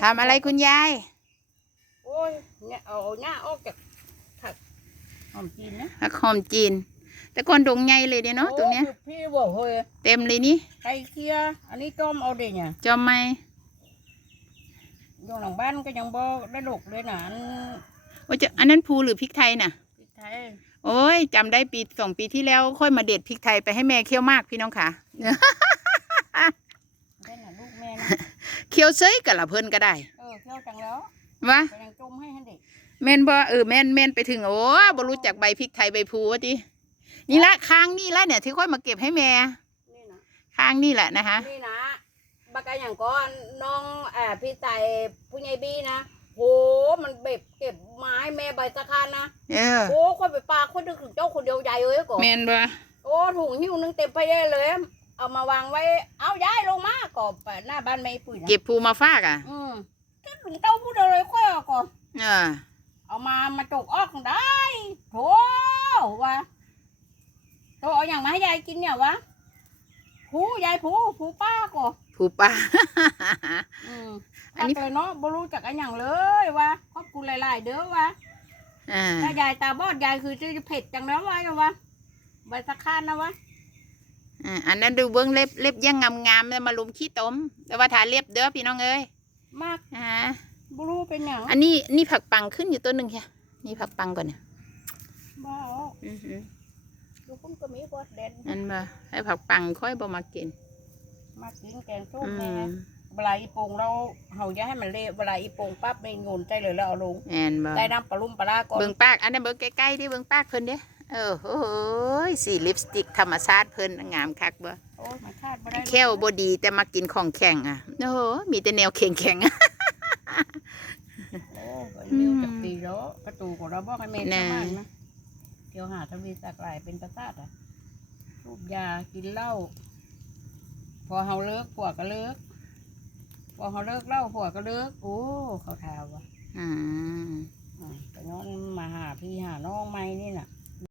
ทำอะไรคุณยาย โอ้ยเนี่ยเอาหน้าออกจากผักหอมจีนนะผักหอมจีน แต่ก่อนดงใหญ่เลยเดี๋ยวเนาะตรงเนี้ยโอ้พี่บอกเฮ้ยเต็มเลยนี่ไก่เคียอันนี้ต้มเอาเด็เนี่ยจอมไหมอยู่หลังบ้านก็ยังบ่ได้ดกเลยนะอันว่าจะอันนั้นภูหรือพริกไทยน่ะพริกไทยโอ้ยจำได้ปีสองปีที่แล้วค่อยมาเด็ดพริกไทยไปให้แม่เคี่ยวมากพี่น้องค่ะ ได้น่ะลูกแม่นะ เคี่ ยวเซยกับละเพิ่นก็ได้เออเคี่ยวจังแล้ววะก็ยังจุ่มให้ให้เด็กแม่นบ่เออแม่นแม่นไปถึงโอ้บ่รู้จักใบพริกไทยใบพลูวะตินี่ละค้างนี่ละเนี่ยที่ค่อยมาเก็บให้แม่นี่นะค้างนี่แหละนะคะนี่นะบักกะอย่างก้อนน้องเอ่อพี่ไต่ผู้ใหญ่บี้นะโหมันเบ็บเก็บไม้แม่ใบตะคานนะเออโอ้คนไปปลาคนดึกถึงเจ้าคนเดียวใหญ่เลยก่อนแม่นบ่โอ้ถุงหิ้วนึงเต็มไปได้เลย เอามาวางไว้ เอาย้ายลงมาก่อนไปหน้าบ้านไม่ปุ๋ยนะเก็บภูมาฝากอะ อืมก็ถึงเต้าพูดอะไรค่อยเอาก่อนเออ เอามามาจกออกได้โถวะโถเอาอย่างมาให้ยายกินเนี่ยวะผูยายผูผูป้าก่อนภูป่า อืมอันนี้ตักเลยเนาะบ่รู้จักอันอย่างเลยวะขอบคุณหลาย ๆ เด้อวะ อ่าถ้ายายตาบอดยายคือจะเผ็ดจังแล้ววะวะใบสะคานนะวะ อ่าอันนั้นดูเบื้องเล็บเล็บยังงามๆแล้วมาลุมขี้ต้ม แต่ว่าทาเล็บเด้อพี่น้องเอ้ยมากอ่าบ่รู้เป็นอย่างอันนี้นี่ผักปังขึ้นอยู่ต้นหนึ่งค่ะนี่ผักปังก่อนเนี่ยบ้าอ๋ออือหือดูพุ่นก็มีบ่เด่นนั่นบ่ให้ผักปังค่อยบ่มากิน มากินแกงส้มอืแม่มเวลาอีโป่งเราเฮาอย่าให้มันเละเวลาอีโป่งปั๊บไม่งนใจเลยแล้วเอาลงแม่นบ่ได้น้ำปลาลุ่มปลาร้าก่อนเบิ่งปากอันนั้นเบิ่งใกล้ๆดิเบิ่งปากเพิ่นเด้เออ โอ้โหสีลิปสติกธรรมชาติเพิ่นงามคักบ่โอ้ยมันคาดบ่ได้แค่วบ่ดีแต่มากินของแข็งอะโอ้โหมีแต่แนวแข็งๆอะโอ้ยมันมีจักปีแล้วประตูของเราบอกให้แม่แน่ทำมันนะเที่ยวหาทวีสักหลายเป็นประสาทอะสูบยากินเหล้าพอเฮาเลิกผัวก็เลิกพอเฮาเลิกเหล้าผัวก็เลิกโอ้เขาทาวะอืมอ่าไปนอนมาหาพี่หาน้องไม่นี่น่ะ